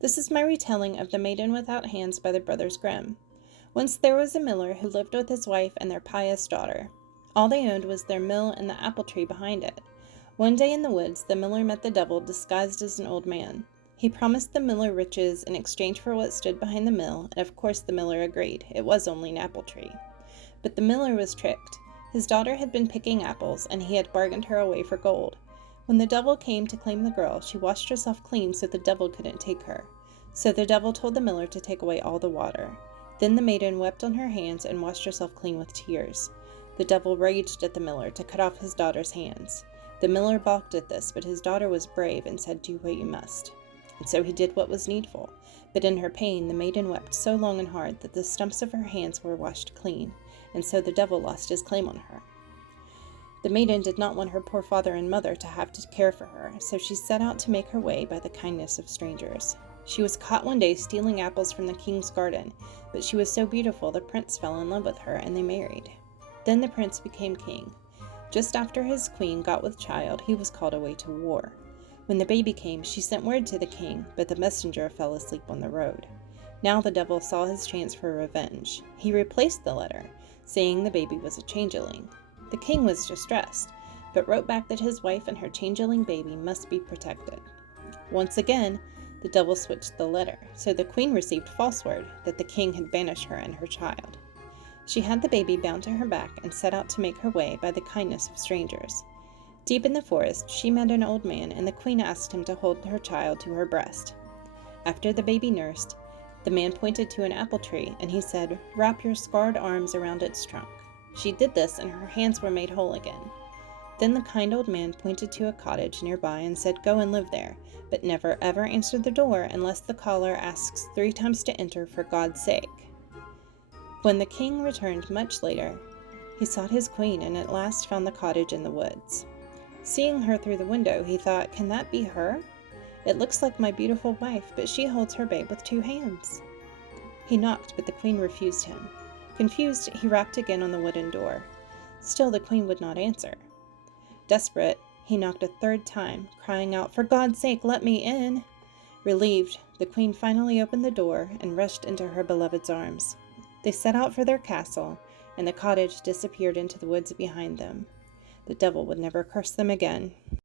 This is my retelling of The Maiden Without Hands by the Brothers Grimm. Once there was a miller who lived with his wife and their pious daughter. All they owned was their mill and the apple tree behind it. One day in the woods, the miller met the devil disguised as an old man. He promised the miller riches in exchange for what stood behind the mill, and of course the miller agreed. It was only an apple tree. But the miller was tricked. His daughter had been picking apples, and he had bargained her away for gold. When the devil came to claim the girl, she washed herself clean so the devil couldn't take her. So the devil told the miller to take away all the water. Then the maiden wept on her hands and washed herself clean with tears. The devil raged at the miller to cut off his daughter's hands. The miller balked at this, but his daughter was brave and said, "Do what you must." And so he did what was needful. But in her pain, the maiden wept so long and hard that the stumps of her hands were washed clean, and so the devil lost his claim on her. The maiden did not want her poor father and mother to have to care for her, so she set out to make her way by the kindness of strangers. She was caught one day stealing apples from the king's garden, but she was so beautiful the prince fell in love with her and they married. Then the prince became king. Just after his queen got with child, he was called away to war. When the baby came, she sent word to the king, but the messenger fell asleep on the road. Now the devil saw his chance for revenge. He replaced the letter, saying the baby was a changeling. The king was distressed, but wrote back that his wife and her changeling baby must be protected. Once again, the devil switched the letter, so the queen received false word that the king had banished her and her child. She had the baby bound to her back and set out to make her way by the kindness of strangers. Deep in the forest, she met an old man, and the queen asked him to hold her child to her breast. After the baby nursed, the man pointed to an apple tree, and he said, "Wrap your scarred arms around its trunk." She did this, and her hands were made whole again. Then the kind old man pointed to a cottage nearby and said, "Go and live there, but never ever answer the door unless the caller asks 3 times to enter for God's sake." When the king returned much later, he sought his queen and at last found the cottage in the woods. Seeing her through the window, he thought, "Can that be her? It looks like my beautiful wife, but she holds her babe with 2 hands." He knocked, but the queen refused him. Confused, he rapped again on the wooden door. Still the queen would not answer. Desperate, he knocked a 3rd time, crying out, "For God's sake, let me in!" Relieved, the queen finally opened the door and rushed into her beloved's arms. They set out for their castle, and the cottage disappeared into the woods behind them. The devil would never curse them again.